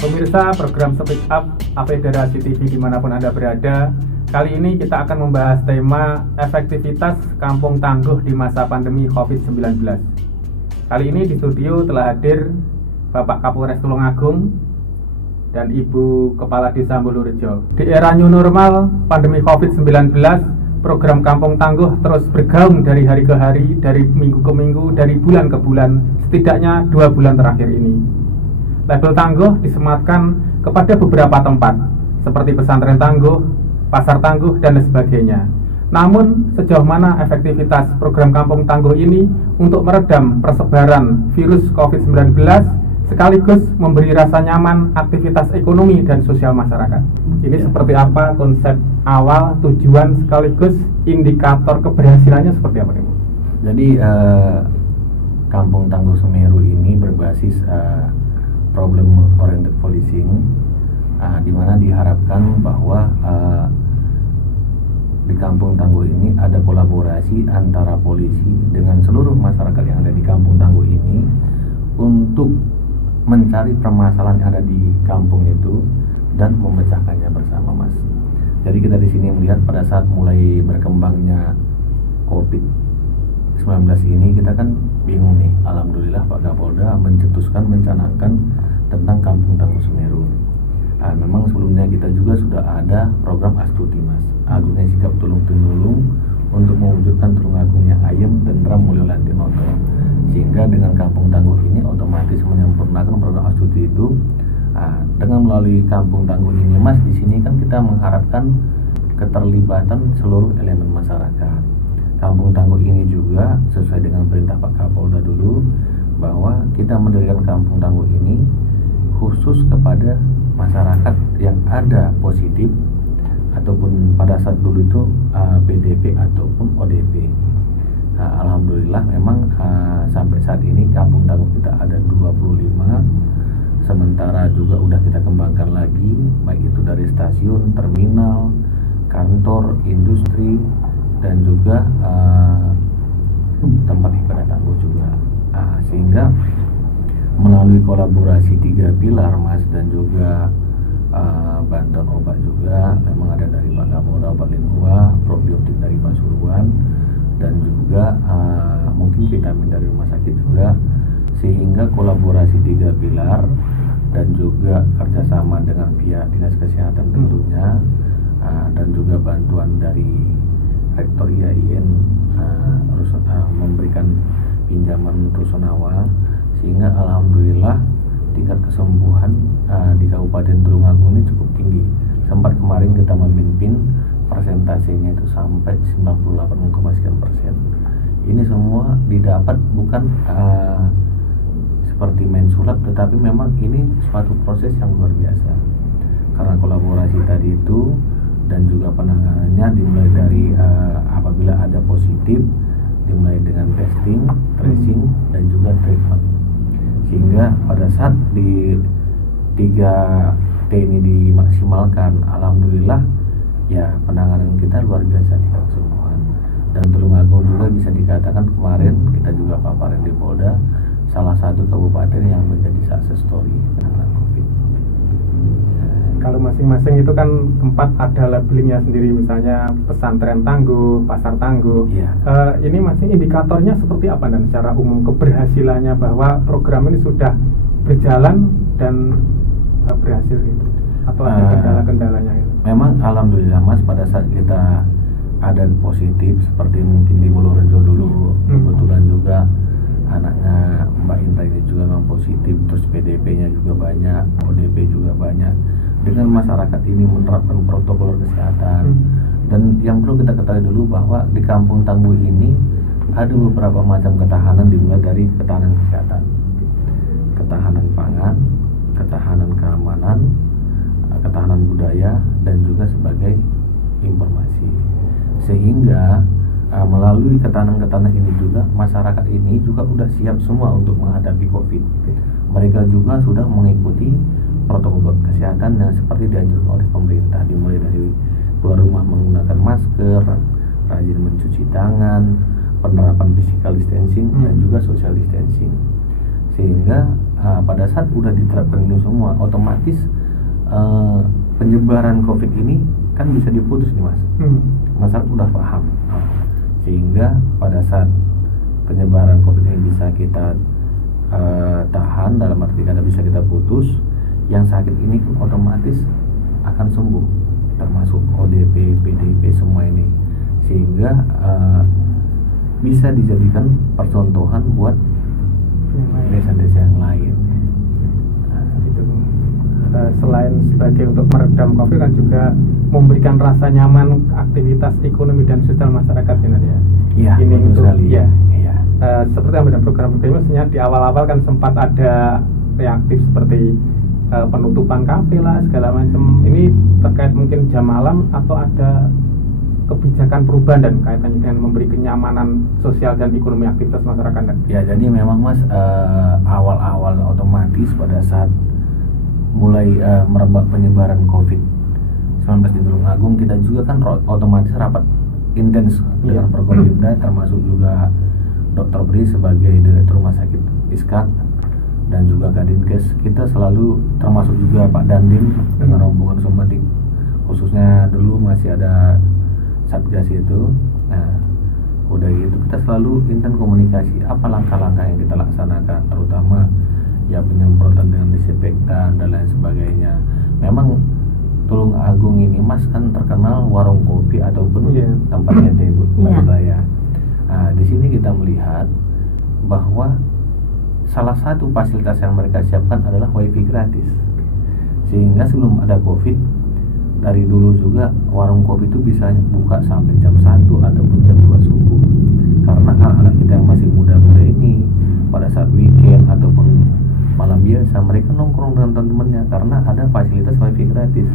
Pemirsa program Speak Up Federasi TV dimanapun Anda berada, kali ini kita akan membahas tema efektivitas kampung tangguh di masa pandemi COVID-19. Kali ini di studio telah hadir Bapak Kapolres Tulungagung dan Ibu Kepala Desa Mbulurejo. Di era new normal pandemi COVID-19, program Kampung Tangguh terus bergaung dari hari ke hari, dari minggu ke minggu, dari bulan ke bulan, setidaknya 2 bulan terakhir ini. Label Tangguh disematkan kepada beberapa tempat, seperti pesantren tangguh, pasar tangguh, dan lain sebagainya. Namun, sejauh mana efektivitas program Kampung Tangguh ini untuk meredam persebaran virus COVID-19 sekaligus memberi rasa nyaman aktivitas ekonomi dan sosial masyarakat? Ini seperti apa konsep awal, tujuan, sekaligus indikator keberhasilannya seperti apa, Bu? Jadi Kampung Tangguh Semeru ini berbasis problem oriented policing, di mana diharapkan bahwa di Kampung Tangguh ini ada kolaborasi antara polisi dengan seluruh masyarakat yang ada di Kampung Tangguh ini untuk mencari permasalahan yang ada di kampung itu dan memecahkannya bersama, Mas. Jadi kita di sini melihat pada saat mulai berkembangnya COVID-19 ini, kita kan bingung nih. Alhamdulillah Pak Kapolda mencanangkan tentang Kampung Tangguh Semeru. Memang sebelumnya kita juga sudah ada program Astuti, Mas, Agungnya Sikap Tulung-Tinulung, untuk mewujudkan Tulungagung yang ayem, tentram, mulya lan tinoto. Sehingga dengan Kampung Tangguh ini otomatis menyempurnakan program Astuti itu. Dengan melalui Kampung Tangguh ini, Mas, di sini kan kita mengharapkan keterlibatan seluruh elemen masyarakat. Kampung Tangguh ini juga sesuai dengan perintah Pak Kapolda dulu, bahwa kita mendirikan Kampung Tangguh ini khusus kepada masyarakat yang ada positif ataupun pada saat dulu itu PDP ataupun ODP. Alhamdulillah memang sampai saat ini Kampung Tangguh kita ada 25, sementara juga udah kita kembangkan lagi, baik itu dari stasiun, terminal, kantor, industri, dan juga tempat ibadah tangguh juga. Sehingga melalui kolaborasi 3 pilar, Mas, dan juga bantuan obat juga memang ada dari Pak Kapolda, obat Linhua, probiotik dari Pasuruan, dan juga mungkin vitamin dari rumah sakit juga. Sehingga kolaborasi 3 pilar dan juga kerjasama dengan pihak dinas kesehatan tentunya, dan juga bantuan dari Rektor IAIN memberikan pinjaman rusunawa, sehingga alhamdulillah tingkat kesembuhan di Kabupaten Tulungagung ini cukup tinggi. Sempat kemarin kita memimpin persentasenya itu sampai 98,sekian%. Ini semua didapat bukan seperti main sulap, tetapi memang ini suatu proses yang luar biasa. Karena kolaborasi tadi itu dan juga penanganannya dimulai dari apabila ada positif, dimulai dengan testing, tracing, dan juga treatment. Sehingga pada saat di 3T ini dimaksimalkan, alhamdulillah ya penanganan kita luar biasa di kesembuhan. Dan Tulungagung juga bisa dikatakan kemarin kita juga paparan di Polda, salah satu kabupaten yang menjadi success story penanganan COVID. Kalau masing-masing itu kan tempat ada labelingnya sendiri, misalnya pesantren tangguh, pasar tangguh. Ini masih indikatornya seperti apa dan secara umum keberhasilannya bahwa program ini sudah berjalan dan berhasil gitu, atau ada kendala-kendalanya gitu? Memang alhamdulillah, Mas, pada saat kita ada positif seperti mungkin di Mbulurejo dulu, kebetulan juga anaknya Mbak Indra ini juga memang positif, terus PDP-nya juga banyak, ODP juga banyak. Dengan masyarakat ini menerapkan protokol kesehatan, dan yang perlu kita ketahui dulu bahwa di Kampung Tangguh ini ada beberapa macam ketahanan, dimulai dari ketahanan kesehatan, ketahanan pangan, ketahanan keamanan, ketahanan budaya, dan juga sebagai informasi. Sehingga melalui ketahanan-ketahanan ini juga masyarakat ini juga sudah siap semua untuk menghadapi COVID. Mereka juga sudah mengikuti protokol kesehatan yang seperti dianjurkan oleh pemerintah, dimulai dari keluar rumah menggunakan masker, rajin mencuci tangan, penerapan physical distancing, dan juga social distancing. Sehingga pada saat udah diterapkan ini semua, otomatis penyebaran COVID ini kan bisa diputus nih Mas. Masyarakat udah paham, sehingga pada saat penyebaran COVID ini bisa kita tahan, dalam arti kata bisa kita putus, yang sakit ini kan otomatis akan sembuh, termasuk ODP, PDP semua ini, sehingga bisa dijadikan percontohan buat desa-desa yang lain. Selain sebagai untuk meredam COVID kan juga memberikan rasa nyaman aktivitas ekonomi dan sosial masyarakat ya. Iya, ini untuk sekali. Ya. Iya. Seperti yang ada program sebelumnya di awal-awal kan sempat ada reaktif seperti penutupan kafe lah segala macam. Ini terkait mungkin jam malam atau ada kebijakan perubahan dan kaitannya dengan memberi kenyamanan sosial dan ekonomi aktivitas masyarakat. Ya, jadi memang Mas, awal-awal otomatis pada saat mulai merebak penyebaran COVID-19 di Tulungagung, kita juga kan otomatis rapat intens dengan Forkopimda, termasuk juga Dr. Bri sebagai Direktur Rumah Sakit Iskak dan juga Kadinkes. Kita selalu, termasuk juga Pak Dandim dengan rombongan Somatik, khususnya dulu masih ada Satgas itu. Nah, udah gitu kita selalu intens komunikasi apa langkah-langkah yang kita laksanakan, terutama ya penyemprotan dengan disinfektan dan lain sebagainya. Memang Tulungagung ini Mas kan terkenal warung kopi ataupun tempatnya budaya. Nah, di sini kita melihat bahwa salah satu fasilitas yang mereka siapkan adalah wifi gratis. Sehingga sebelum ada COVID, dari dulu juga warung kopi itu bisa buka sampai jam 1 ataupun jam 2 subuh. Karena anak-anak kita yang masih muda-muda ini pada saat weekend ataupun malam biasa mereka nongkrong dengan teman-temannya karena ada fasilitas wifi gratis.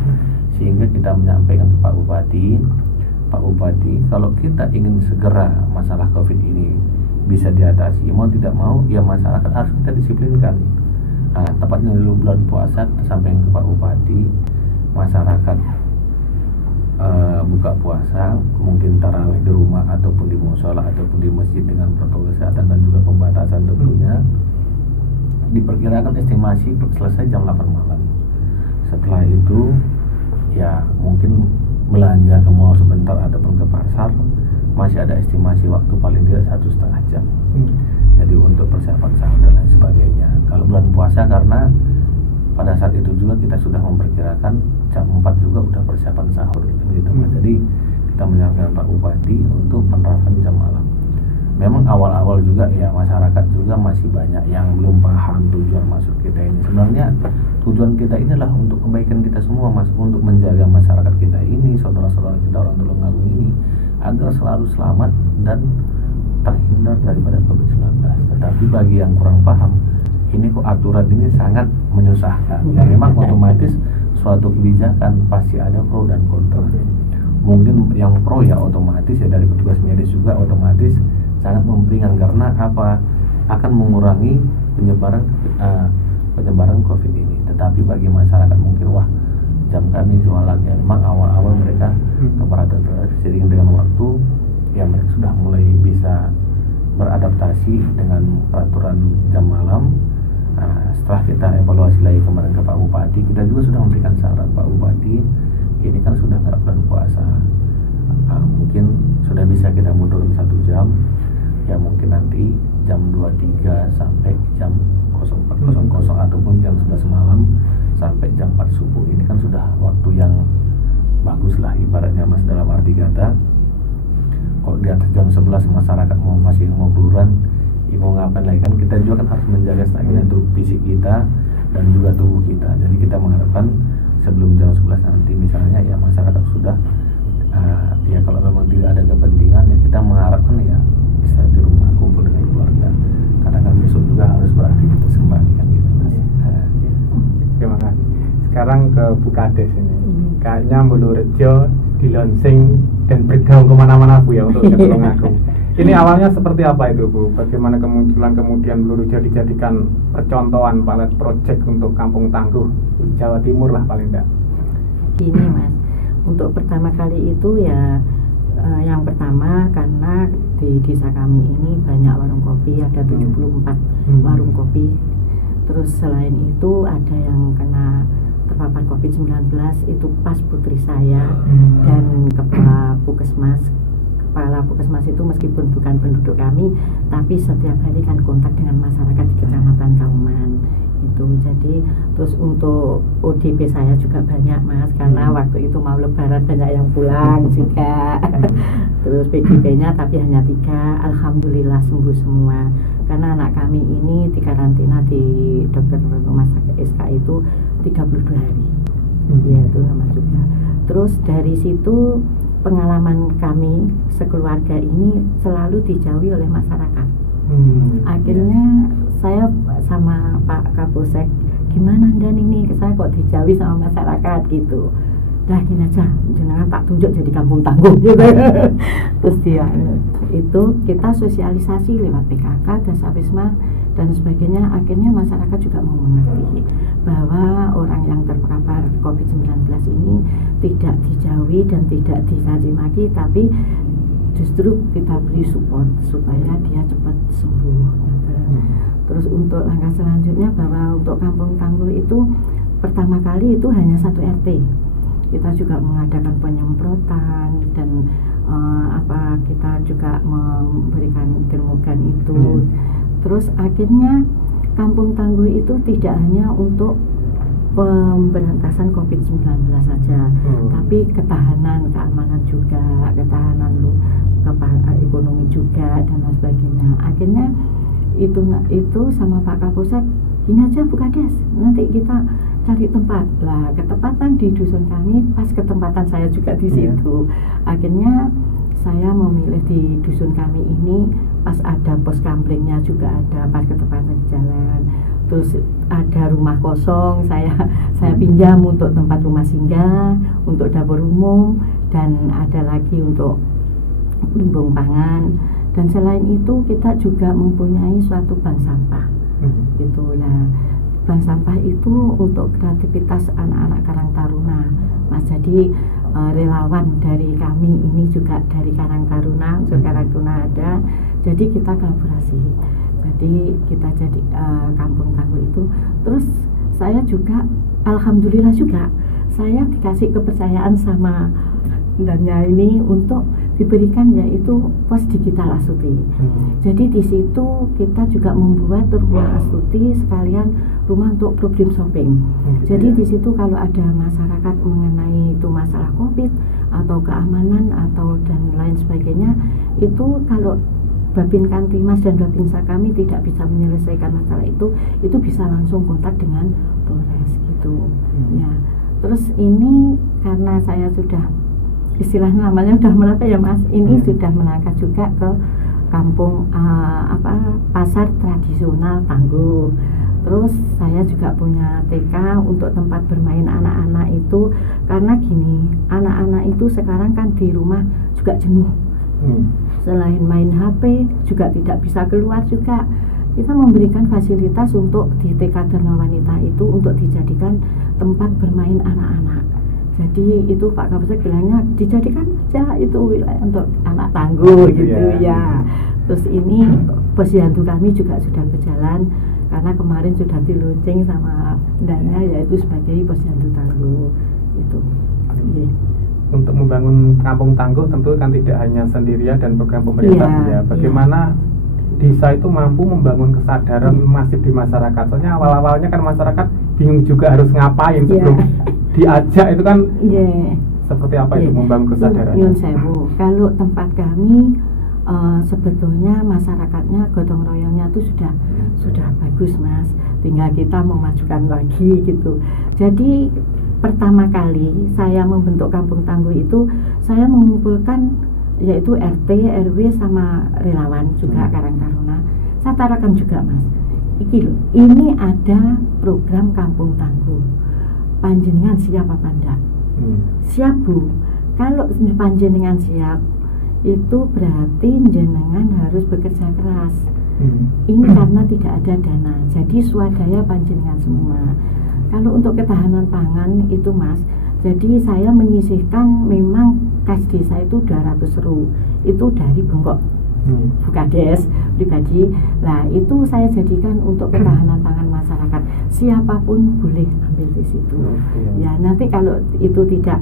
Sehingga kita menyampaikan ke Pak Bupati, kalau kita ingin segera masalah COVID ini bisa diatasi, mau tidak mau ya masyarakat harus kita disiplinkan. Nah, tepatnya dulu bulan puasa kita sampaikan ke Pak Bupati, masyarakat buka puasa mungkin tarawih di rumah ataupun di mushola ataupun di masjid dengan protokol kesehatan dan juga pembatasan tentunya. Diperkirakan estimasi selesai jam 8 malam. Setelah itu ya mungkin belanja ke mall sebentar ataupun ke pasar masih ada estimasi waktu paling tidak 1,5 jam. Jadi untuk persiapan sahur dan lain sebagainya. Kalau bulan puasa karena pada saat itu juga kita sudah memperkirakan jam 4 juga udah persiapan sahur gitu. Jadi kita menyarankan Pak Bupati untuk penerapan jam malam. Memang awal-awal juga ya masyarakat juga masih banyak yang belum paham tujuan masuk kita ini. Sebenarnya tujuan kita ini adalah untuk kebaikan kita semua Mas, untuk menjaga masyarakat kita ini, saudara-saudara kita orang Tulungagung ini agar selalu selamat dan terhindar daripada COVID-19. Tetapi bagi yang kurang paham, ini kok aturan ini sangat menyusahkan. Ya memang otomatis suatu kebijakan pasti ada pro dan kontra. Mungkin yang pro ya otomatis ya dari petugas medis juga otomatis sangat memperingan karena apa? Akan mengurangi penyebaran COVID ini. Tetapi bagi masyarakat mungkin wah jam kami jualan ya memang awal-awal mereka keberatan seiring dengan waktu ya mereka sudah mulai bisa beradaptasi dengan peraturan jam malam. Nah, setelah kita evaluasi lagi kemarin ke Pak Bupati, kita juga sudah memberikan saran Pak Bupati, ini kan sudah nggak bulan puasa, mungkin sudah bisa kita mundurin 1 jam, ya mungkin nanti jam 23 sampai jam 04.00 ataupun jam 11 malam sampai jam 4 subuh. Ini kan sudah waktu yang bagus lah ibaratnya Mas, dalam arti kata kalau di atas jam 11 masyarakat masih mau keluaran, mau ngapain lagi kan kita juga kan harus menjaga stamina tubuh fisik kita dan juga tubuh kita. Jadi kita mengharapkan sebelum jam 11 nanti misalnya ya masyarakat sudah ya kalau memang tidak ada kepentingan ya kita mengharapkan ya bisa di rumah kumpul dengan keluarga karena kan besok juga harus beraktivitas kembali kan gitu Mas. Terima kasih. Sekarang ke Bukades ini. Kayaknya Mulurejo dilonsing dan bergaung kemana-mana Bu ya untuk Tulungagung. Ini awalnya seperti apa itu Bu? Bagaimana kemunculan kemudian Mulurejo dijadikan percontohan pilot project untuk Kampung Tangguh Jawa Timur lah paling tidak. Gini Mas, untuk pertama kali itu ya yang pertama karena di desa kami ini banyak warung kopi, ada 74 warung kopi. Terus selain itu ada yang kena terpapar COVID-19 itu pas putri saya dan kepala puskesmas itu meskipun bukan penduduk kami tapi setiap hari kan kontak dengan masyarakat di Kecamatan Kauman itu. Jadi terus untuk ODP saya juga banyak Mas, karena waktu itu mau lebaran banyak yang pulang juga. Terus PDP-nya tapi hanya 3, alhamdulillah sembuh semua. Karena anak kami ini dikarantina di dokter rumah sakit SK itu 32 hari. Ya itu sama juga. Terus dari situ pengalaman kami sekeluarga ini selalu dijauhi oleh masyarakat. Akhirnya saya sama Pak Kapolsek, gimana Dan ini saya kok dijauhi sama masyarakat gitu. Dah gini aja, jenengan tak tunjuk jadi kampung tangguh gitu. Terus dia itu kita sosialisasi lewat PKK, Dasawisma dan sebagainya. Akhirnya masyarakat juga mau mengerti bahwa orang yang terpapar COVID-19 ini tidak dijauhi dan tidak dicaci maki, tapi justru kita beri support supaya dia cepat sembuh. Terus untuk langkah selanjutnya bahwa untuk kampung tangguh itu pertama kali itu hanya 1 RT. Kita juga mengadakan penyemprotan dan kita juga memberikan termogan itu. Terus akhirnya kampung tangguh itu tidak hanya untuk pemberantasan COVID-19 saja, tapi ketahanan, keamanan juga, ketahanan ekonomi juga dan lain sebagainya. Akhirnya itu sama Pak Kapolsek, gini aja Bu Kades, nanti kita cari tempat lah. Ketepatan di dusun kami, pas ketempatan saya juga di situ. Akhirnya saya memilih di dusun kami ini pas ada pos kamplingnya juga ada, pas ketepatan jalan. Terus ada rumah kosong, saya pinjam untuk tempat rumah singgah, untuk dapur umum, dan ada lagi untuk lumbung pangan. Dan selain itu kita juga mempunyai suatu bank sampah. Itulah bank sampah itu untuk kreativitas anak-anak Karang Taruna, Mas. Jadi relawan dari kami ini juga dari Karang Taruna, unsur Karang Taruna ada. Jadi kita kolaborasi. Jadi kita jadi kampung tangguh itu. Terus saya juga alhamdulillah juga saya dikasih kepercayaan sama dannya ini untuk diberikan yaitu pos digital Astuti. Jadi di situ kita juga membuat rumah Astuti sekalian rumah untuk problem shopping. Jadi di situ kalau ada masyarakat mengenai itu masalah COVID atau keamanan atau dan lain sebagainya, itu kalau Babin Kantimas dan Babinsa kami tidak bisa menyelesaikan masalah itu bisa langsung kontak dengan Polres gitu. Ya. Terus ini karena saya sudah istilahnya namanya udah merata ya Mas, ini sudah melangkah juga ke kampung pasar tradisional Tangguh. Terus saya juga punya TK untuk tempat bermain anak-anak itu, karena gini, anak-anak itu sekarang kan di rumah juga jenuh. Selain main HP juga tidak bisa keluar juga. Kita memberikan fasilitas untuk di TK Dharma Wanita itu untuk dijadikan tempat bermain anak-anak. Jadi itu Pak Kapolsek bilangnya dijadikan aja itu wilayah untuk anak tangguh gitu ya. Terus ini posyandu kami juga sudah berjalan karena kemarin sudah diluncing sama Dana yaitu sebagai posyandu tangguh itu. Untuk membangun kampung tangguh tentu kan tidak hanya sendirian dan program pemerintah ya. Bagaimana desa itu mampu membangun kesadaran masif di masyarakat. Soalnya awal-awalnya kan masyarakat bingung juga harus ngapain sebelum diajak itu kan seperti apa itu membangun kesadaran. Nyun sewu. Kalau tempat kami sebetulnya masyarakatnya gotong royongnya itu sudah bagus Mas. Tinggal kita memajukan lagi gitu. Jadi pertama kali saya membentuk kampung tangguh itu saya mengumpulkan yaitu RT, RW sama relawan juga Karang Taruna. Saya taruhkan juga Mas. Ini ada program kampung tangguh. Panjenengan siap apa enggak? Siap Bu. Kalau panjenengan siap, itu berarti jenengan harus bekerja keras. Ini karena tidak ada dana. Jadi swadaya panjenengan semua. Kalau untuk ketahanan pangan itu Mas, jadi saya menyisihkan memang kas desa itu 200 ru, itu dari bengkok Bukades pribadi. Nah itu saya jadikan untuk ketahanan pangan masyarakat, siapapun boleh ambil di situ. Ya nanti kalau itu tidak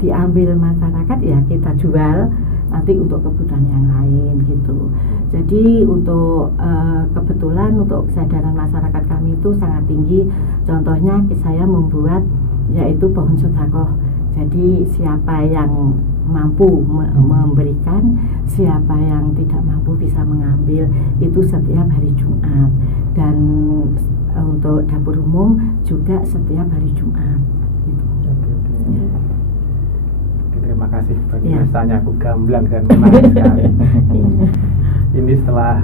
diambil masyarakat, ya kita jual nanti untuk kebutuhan yang lain gitu. Jadi untuk kebetulan untuk kesadaran masyarakat kami itu sangat tinggi. Contohnya saya membuat yaitu pohon sedekah. Jadi siapa yang mampu memberikan, siapa yang tidak mampu bisa mengambil, itu setiap hari Jumat. Dan untuk dapur umum juga setiap hari Jumat gitu. Ya. Terima kasih bagi Ya. rasanya, aku gamblang dan menarik sekali. Ini setelah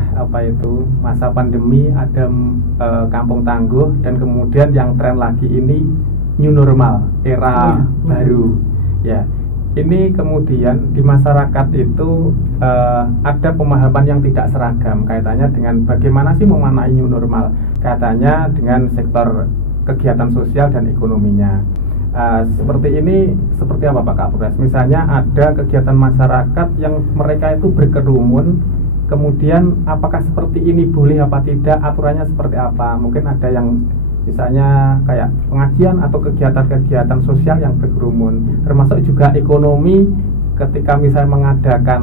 masa pandemi ada kampung tangguh, dan kemudian yang tren lagi ini new normal, era baru. Ya, ini kemudian di masyarakat itu ada pemahaman yang tidak seragam kaitannya dengan bagaimana sih memaknai new normal. Katanya dengan sektor kegiatan sosial dan ekonominya. Seperti ini, seperti apa Pak Kapolres? Misalnya ada kegiatan masyarakat yang mereka itu berkerumun, kemudian apakah seperti ini boleh apa tidak, aturannya seperti apa? Mungkin ada yang misalnya kayak pengajian atau kegiatan-kegiatan sosial yang berkerumun, termasuk juga ekonomi ketika misalnya mengadakan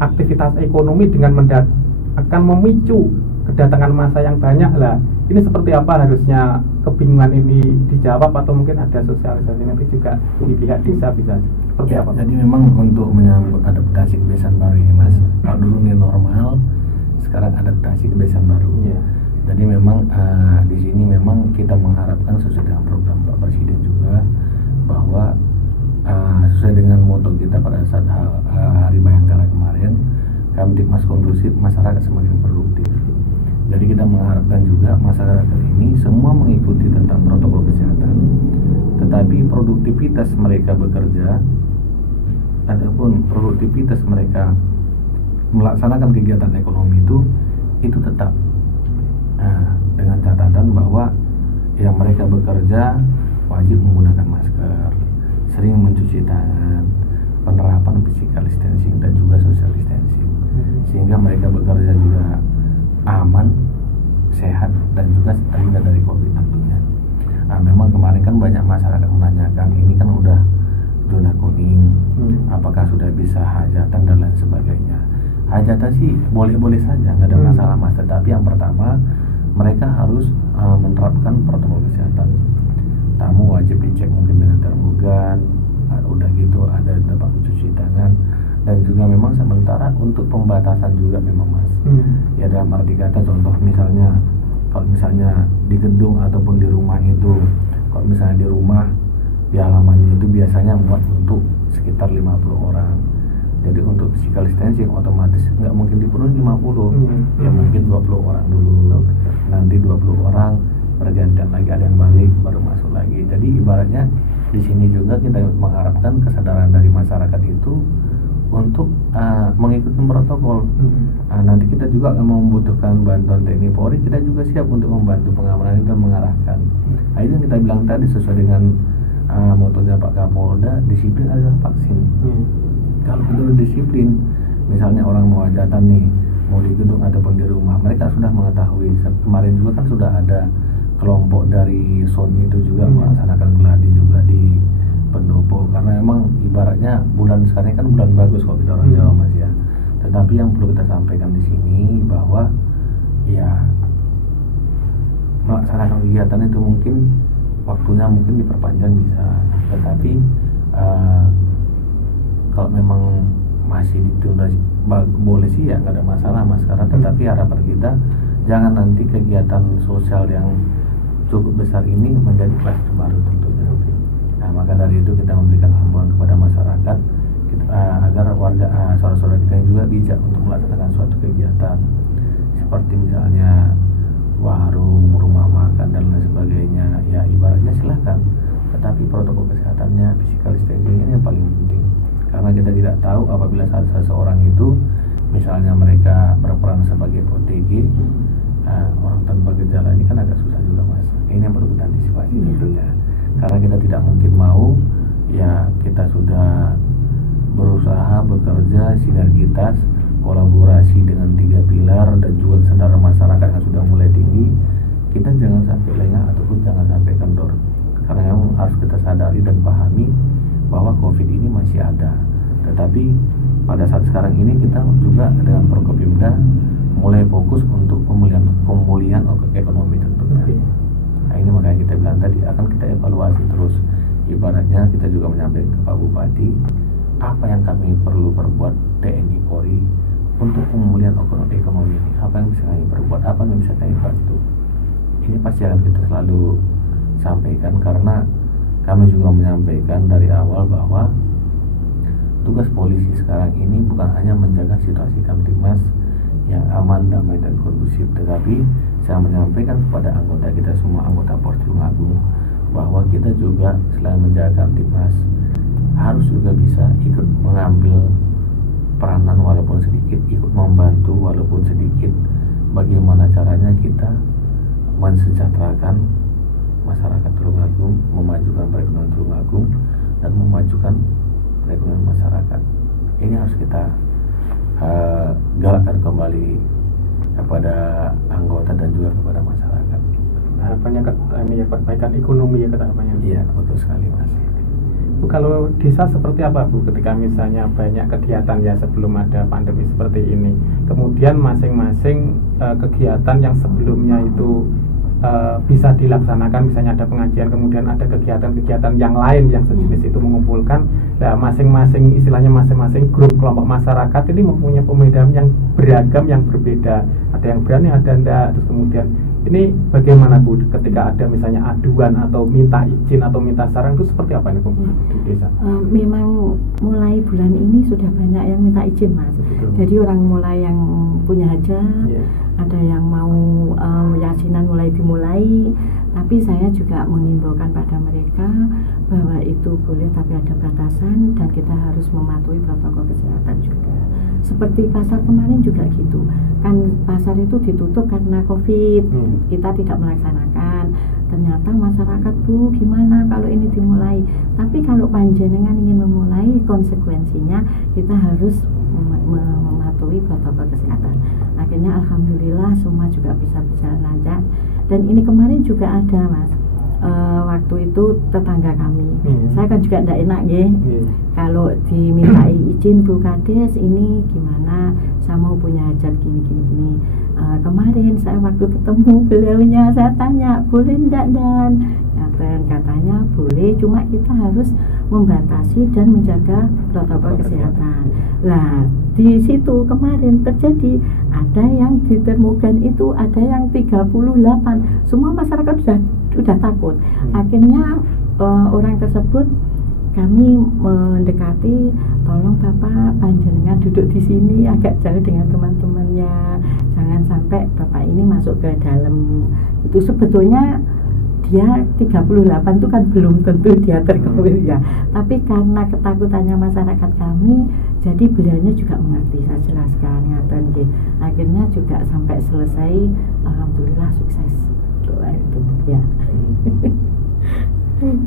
aktivitas ekonomi dengan akan memicu kedatangan massa yang banyak lah. Ini seperti apa harusnya kebingungan ini dijawab, atau mungkin ada sosialisasi nanti juga di pihak desa bisa seperti apa? Jadi memang untuk menyambut adaptasi kebiasaan baru ini Mas, kalau dulu ini normal, sekarang adaptasi kebiasaan baru. Jadi memang di sini memang kita mengharapkan sesuai dengan program Pak Presiden juga, bahwa sesuai dengan moto kita pada saat Hari Bayangkara kemarin, Kamtibmas kondusif, masyarakat semakin produktif. Jadi kita mengharapkan juga masyarakat ini semua mengikuti tentang protokol kesehatan, tetapi produktivitas mereka bekerja ataupun produktivitas mereka melaksanakan kegiatan ekonomi itu tetap dengan catatan bahwa yang mereka bekerja wajib menggunakan masker, sering mencuci tangan, penerapan physical distancing dan juga social distancing, sehingga mereka bekerja juga aman, sehat, dan juga terhindar dari COVID tentunya. Memang kemarin kan banyak masyarakat menanyakan, ini kan udah zona kuning, apakah sudah bisa hajatan dan lain sebagainya. Hajatan sih boleh-boleh saja, nggak ada masalah Mas. Tetapi yang pertama, mereka harus menerapkan protokol kesehatan. Tamu wajib dicek mungkin dengan termogan, udah gitu ada tempat mencuci tangan, dan juga memang sementara untuk pembatasan juga memang Mas. Ya dalam arti kata, contoh misalnya kalau misalnya di gedung ataupun di rumah itu, kalau misalnya di rumah di halamannya itu biasanya muat untuk sekitar 50 orang. Jadi untuk physical distancing otomatis nggak mungkin dipenuhi 50, ya mungkin 20 orang dulu, nanti 20 orang bergantian lagi, ada yang balik baru masuk lagi. Jadi ibaratnya di sini juga kita mengharapkan kesadaran dari masyarakat itu untuk mengikuti protokol. Nanti kita juga membutuhkan bantuan TNI Polri, kita juga siap untuk membantu pengamanan dan mengarahkan. Itu yang kita bilang tadi, sesuai dengan motonya Pak Kapolda, disiplin adalah vaksin. Kalau itu disiplin, misalnya orang mau hajatan nih, mau di gedung ataupun di rumah, mereka sudah mengetahui. Kemarin juga kan sudah ada kelompok dari SON itu juga melaksanakan geladi juga di pendopo, karena memang ibaratnya bulan sekarang kan bulan bagus kalau kita orang Jawa Mas ya. Tetapi yang perlu kita sampaikan di sini bahwa ya melaksanakan kegiatan itu mungkin waktunya mungkin diperpanjang bisa, tetapi kalau memang masih ditunda boleh sih ya, nggak ada masalah Mas. Karena tetapi harapan kita jangan nanti kegiatan sosial yang cukup besar ini menjadi kluster baru tentunya. Nah maka dari itu kita memberikan himbauan kepada masyarakat agar warga saudara-saudara kita yang juga bijak untuk melaksanakan suatu kegiatan seperti misalnya warung, rumah makan dan lain sebagainya. Ya ibaratnya silahkan, tetapi protokol kesehatannya, physical distancing ini yang paling penting. Karena kita tidak tahu apabila seseorang itu misalnya mereka berperan sebagai OTG, orang tanpa gejala ini kan agak susah juga Mas. Ini yang perlu kita antisipasi tentunya. Karena kita tidak mungkin mau ya kita sudah berusaha bekerja sinergitas kolaborasi dengan 3 pilar dan juga kesadaran masyarakat yang sudah mulai tinggi. Kita jangan sampai lengah ataupun jangan sampai kendor, karena memang harus kita sadari dan pahami bahwa COVID ini masih ada. Tetapi pada saat sekarang ini kita juga dengan Prokopimda mulai fokus untuk pemulihan ekonomi tentunya. Nah ini makanya kita bilang tadi akan kita evaluasi terus. Ibaratnya kita juga menyampaikan ke Pak Bupati apa yang kami perlu perbuat TNI Polri untuk pemulihan ekonomi ini. Apa yang bisa kami perbuat, apa yang bisa kami bantu. Ini pasti akan kita selalu sampaikan, karena kami juga menyampaikan dari awal bahwa tugas polisi sekarang ini bukan hanya menjaga situasi Kamtibmas yang aman, damai, dan kondusif, tetapi saya menyampaikan kepada anggota kita semua, anggota Polres Tulungagung, bahwa kita juga selain menjaga Kamtibmas harus juga bisa ikut mengambil peranan walaupun sedikit, ikut membantu walaupun sedikit, bagaimana caranya kita mensejahterakan masyarakat Tulungagung, memajukan perekonomian Tulungagung, dan memajukan perekonomian masyarakat. Ini harus kita galakkan kembali kepada anggota dan juga kepada masyarakat. Harapannya ini ya perbaikan ekonomi ya harapannya. Iya, betul sekali Mas. Bu, kalau desa seperti apa Bu ketika misalnya banyak kegiatan ya sebelum ada pandemi seperti ini, kemudian masing-masing kegiatan yang sebelumnya itu bisa dilaksanakan, misalnya ada pengajian, kemudian ada kegiatan-kegiatan yang lain yang sejenis itu mengumpulkan, nah masing-masing istilahnya masing-masing grup kelompok masyarakat ini mempunyai pemahaman yang beragam, yang berbeda, ada yang berani, ada enggak. Terus kemudian ini bagaimana Bu ketika ada misalnya aduan atau minta izin atau minta saran, itu seperti apa ini Bu di desa? Memang mulai bulan ini sudah banyak yang minta izin Mas. Betul. Jadi orang mulai yang punya hajat, ada yang mau yasinan mulai dimulai, tapi saya juga mengimbaukan pada mereka bahwa itu boleh tapi ada batasan dan kita harus mematuhi protokol kesehatan juga. Seperti pasar kemarin juga gitu, kan pasar itu ditutup karena COVID, kita tidak melaksanakan. Ternyata masyarakat Bu gimana kalau ini dimulai, tapi kalau panjenengan ingin memulai, konsekuensinya kita harus mematuhi protokol kesehatan. Akhirnya alhamdulillah semua juga bisa berjalan lancar. Dan ini kemarin juga ada Mas, waktu itu tetangga kami, saya kan juga tidak enak ya, kalau dimintai izin Bu Kades ini gimana, saya mau punya hajat gini. Kemarin saya waktu ketemu beliaunya, saya tanya boleh enggak, dan katanya boleh, cuma kita harus membatasi dan menjaga protokol kesehatan. Nah di situ kemarin terjadi ada yang ditemukan itu ada yang 38, semua masyarakat sudah takut. Akhirnya orang tersebut kami mendekati, tolong Bapak panjenengan duduk di sini agak jauh dengan teman-temannya, jangan sampai Bapak ini masuk ke dalam. Itu sebetulnya dia 38 itu kan belum tentu dia terkawin ya, tapi karena ketakutannya masyarakat kami, jadi beliaunya juga mengerti, saya jelaskan ngaten nggih. Akhirnya juga sampai selesai, alhamdulillah sukses. Doa itu ya.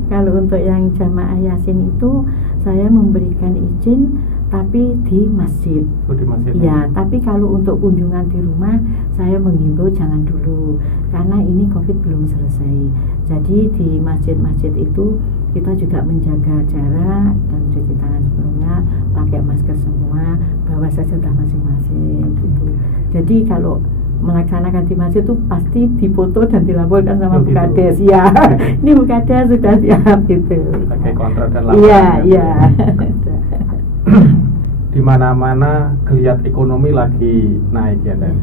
Kalau untuk yang jamaah Yasin itu saya memberikan izin tapi di masjid. Oh, di masjid. Ya, tapi kalau untuk kunjungan di rumah saya menghimbau jangan dulu karena ini Covid belum selesai. Jadi di masjid-masjid itu kita juga menjaga jarak dan cuci tangan sebelumnya, pakai masker semua, bawa sajadah masing-masing gitu. Jadi kalau melaksanakan di masjid itu pasti difoto dan dilaporkan sama Bu Kades. Ya, ini Bu Kades sudah siap gitu. Pakai kontrak dan laporan. Iya. Di mana-mana geliat ekonomi lagi naik ya, dan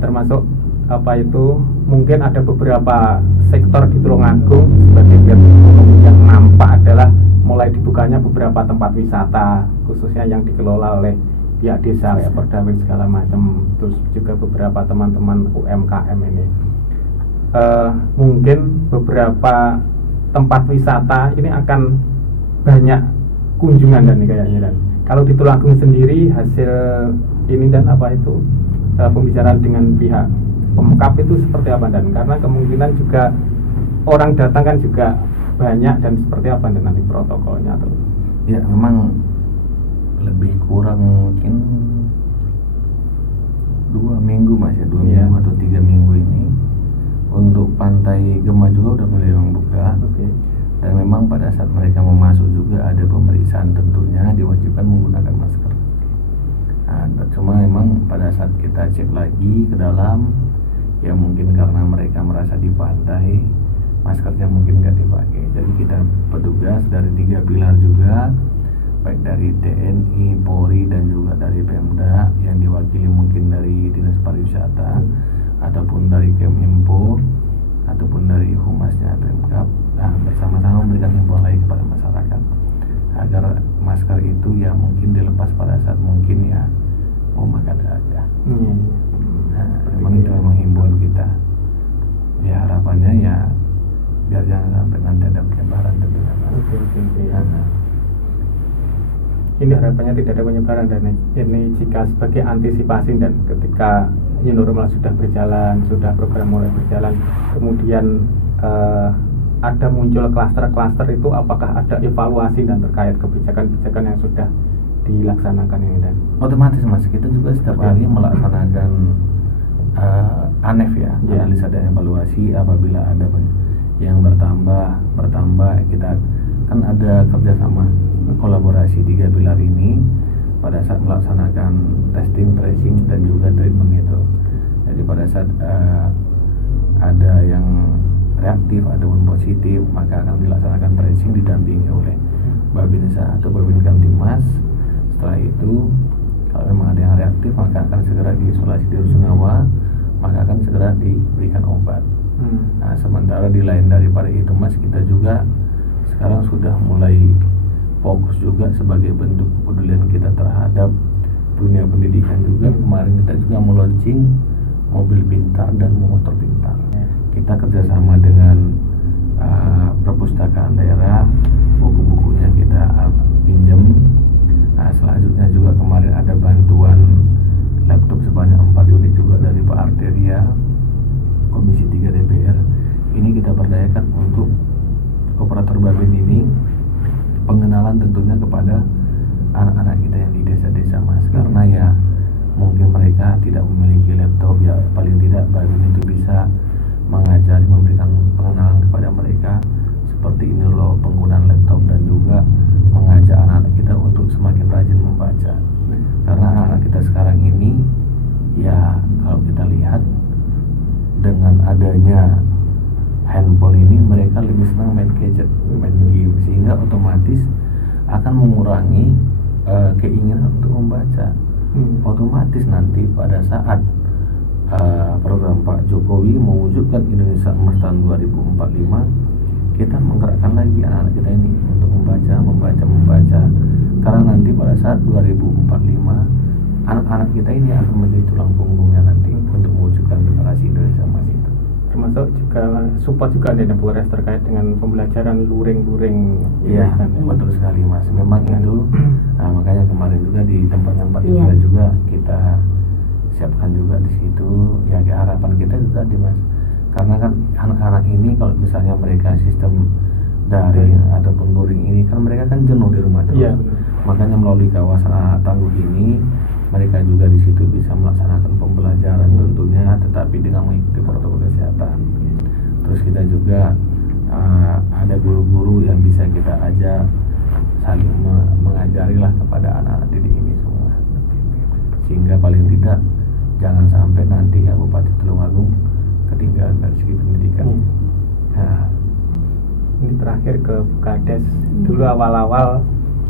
termasuk apa itu mungkin ada beberapa sektor di Tulungagung sebagai geliat ekonomi yang nampak adalah mulai dibukanya beberapa tempat wisata khususnya yang dikelola oleh pihak desa ya, Perdamaian segala macam, terus juga beberapa teman-teman UMKM ini. Mungkin beberapa tempat wisata ini akan banyak kunjungan dan kayaknya. Dan kalau di Tulungagung sendiri hasil ini dan apa itu pembicaraan dengan pihak Pemkab itu seperti apa, dan karena kemungkinan juga orang datang kan juga banyak, dan seperti apa nanti protokolnya tuh? Ya memang lebih kurang mungkin 2 minggu Mas ya, 2 Iya. minggu atau 3 minggu ini untuk Pantai Gema juga udah mulai membuka. Oke. Dan memang pada saat mereka mau masuk juga ada pemeriksaan, tentunya diwajibkan menggunakan masker. Nah, cuma memang pada saat kita cek lagi ke dalam, ya mungkin karena mereka merasa di pantai, maskernya mungkin nggak dipakai. Jadi kita petugas dari 3 pilar juga, baik dari TNI, Polri, dan juga dari Pemda yang diwakili mungkin dari Dinas Pariwisata ataupun dari Keminfo ataupun dari Humasnya Pemkab, bersama-sama memberikan himbauan lagi kepada masyarakat agar masker itu ya mungkin dilepas pada saat mungkin ya mau makan saja. Memang itu memang himbauan kita. Ya harapannya ya biar jangan sampai nanti ada penyebaran tentunya. Oke. Ini harapannya tidak ada penyebaran, dan ini jika sebagai antisipasi dan ketika new normal sudah berjalan, sudah program mulai berjalan, kemudian ada muncul klaster-klaster itu, apakah ada evaluasi dan terkait kebijakan-kebijakan yang sudah dilaksanakan ini? Dan otomatis Mas, kita juga setiap hari melaksanakan ANEF ya, analisa dan evaluasi. Apabila ada yang bertambah kita kan ada kerjasama kolaborasi 3 pilar ini pada saat melaksanakan testing, tracing, dan juga treatment itu. Jadi pada saat ada yang reaktif ataupun positif, maka akan dilaksanakan tracing didampingi oleh Babinsa atau Babin Kamtimas. Setelah itu kalau memang ada yang reaktif, maka akan segera diisolasi di Rusunawa, maka akan segera diberikan obat. Nah, sementara di lain daripada itu Mas, kita juga sekarang sudah mulai fokus juga sebagai bentuk kepedulian kita terhadap dunia pendidikan juga. Kemarin kita juga meluncing mobil pintar dan motor pintar. Kita kerjasama dengan perpustakaan daerah, buku-bukunya kita pinjam. Nah, selanjutnya juga kemarin ada bantuan laptop sebanyak 4 unit juga dari Pak Arteria, Komisi 3 DPR. Ini kita berdayakan untuk operator Babin ini, pengenalan tentunya kepada anak-anak kita yang di desa-desa Mas, karena ya mungkin mereka tidak memiliki laptop, ya paling tidak Babin itu bisa mengajari, memberikan pengenalan kepada mereka seperti ini loh penggunaan laptop, dan juga mengajak anak-anak kita untuk semakin rajin membaca. Karena anak-anak kita sekarang ini ya kalau kita lihat dengan adanya handphone ini, mereka lebih senang main gadget, main game, sehingga otomatis akan mengurangi keinginan untuk membaca. Otomatis nanti pada saat program Pak Jokowi mewujudkan Indonesia Emas tahun 2045, kita menggerakkan lagi anak-anak kita ini untuk membaca. Karena nanti pada saat 2045 anak-anak kita ini akan menjadi tulang punggungnya nanti untuk mewujudkan generasi Indonesia Emas itu. Termasuk juga support juga ada Polres terkait dengan pembelajaran luring-luring. Iya, betul sekali Mas. Memang itu makanya kemarin juga di tempat-tempat itu juga kita siapkan juga di situ. Ya harapan kita itu tadi Mas. Karena kan anak-anak ini kalau misalnya mereka sistem daring ataupun luring ini kan mereka kan jenuh di rumah terus. Iya. Makanya melalui kawasan anak tangguh ini mereka juga di situ bisa melaksanakan pembelajaran tentunya, tetapi dengan mengikuti protokol kesehatan. Terus kita juga ada guru-guru yang bisa kita ajak saling mengajarilah kepada anak-anak didik ini semua, sehingga paling tidak jangan sampai nanti Kabupaten Tulungagung ketinggalan dari segi pendidikan. Nah, ini terakhir ke Bukades. Dulu awal-awal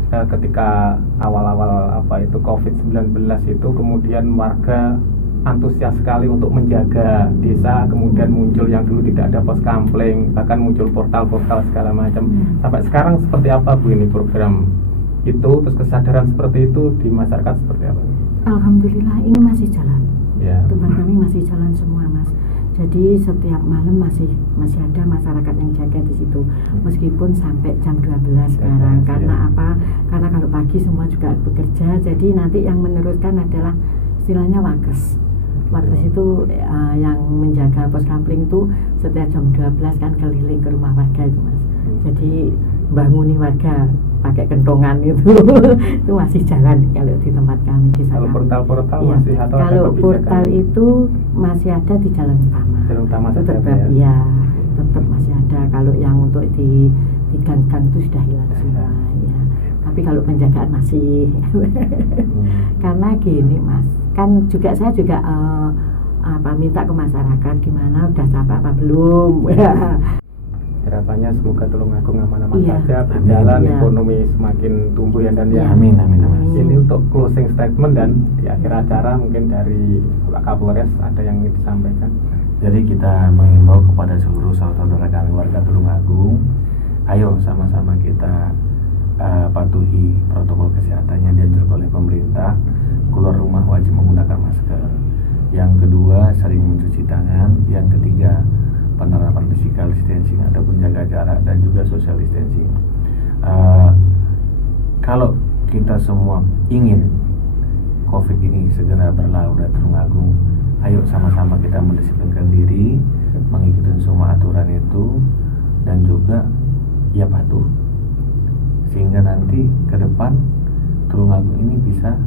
ketika awal-awal COVID-19 itu, kemudian warga antusias sekali untuk menjaga desa, kemudian muncul yang dulu tidak ada pos kampling, bahkan muncul portal-portal segala macam. Sampai sekarang seperti apa Bu ini program itu, terus kesadaran seperti itu di masyarakat seperti apa? Alhamdulillah ini masih jalan. Ya. Tempat kami masih jalan semua Mas. Jadi setiap malam masih ada masyarakat yang jaga di situ, meskipun sampai jam 12 sekarang. Karena apa? Karena kalau pagi semua juga bekerja, jadi nanti yang meneruskan adalah istilahnya wakes. Waktu itu yang menjaga pos kampling itu setiap jam 12 kan keliling ke rumah warga itu Mas. Jadi bangunin warga pakai kentongan itu itu masih jalan kalau di tempat kami di sana. Kalau portal-portal Iya. masih atau ada Kalau kebijakan? portal itu masih ada di jalan utama. Jalan utama Itu saja tetap ya? ya, tetap masih ada. Kalau yang untuk di gang-gang itu sudah hilang semua ya. Tapi kalau penjagaan masih karena gini Mas, kan juga saya juga minta ke masyarakat gimana udah capek apa belum. Harapannya semoga Tulungagung aman-aman Iya. saja, berjalan, Iya. ekonomi semakin tumbuh ya dan ya. Iya. Amin, amin, amin. Ini untuk closing statement dan di akhir acara mungkin dari Pak Kapolres ada yang ingin disampaikan. Jadi kita mengimbau kepada seluruh saudara kami warga Tulungagung, ayo sama-sama kita patuhi protokol kesehatan yang dianjurkan oleh pemerintah. Keluar rumah wajib menggunakan masker. Yang kedua, sering mencuci tangan. Yang ketiga, penerapan physical distancing ataupun jaga jarak dan juga social distancing. Kalau kita semua ingin COVID ini segera berlalu dari Tulungagung, ayo sama-sama kita mendisiplinkan diri, mengikuti semua aturan itu, dan juga ya patuh, sehingga nanti ke depan Tulungagung ini bisa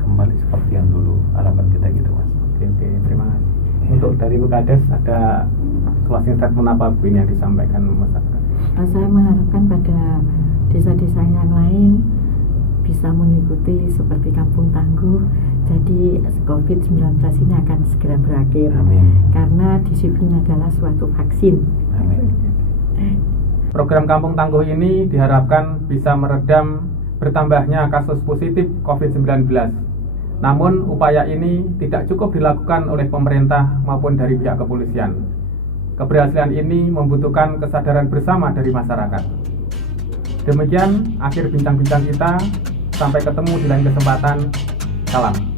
kembali seperti yang dulu harapan kita gitu Mas. Oke, terima kasih. Untuk dari Bu Kades ada closing statement apa Bu ini yang disampaikan masyarakat? Saya mengharapkan pada desa-desa yang lain bisa mengikuti seperti Kampung Tangguh. Jadi COVID-19 ini akan segera berakhir. Amin. Karena disiplin adalah suatu vaksin. Amin. Program Kampung Tangguh ini diharapkan bisa meredam bertambahnya kasus positif COVID-19. Namun upaya ini tidak cukup dilakukan oleh pemerintah maupun dari pihak kepolisian. Keberhasilan ini membutuhkan kesadaran bersama dari masyarakat. Demikian akhir bincang-bincang kita. Sampai ketemu di lain kesempatan. Salam.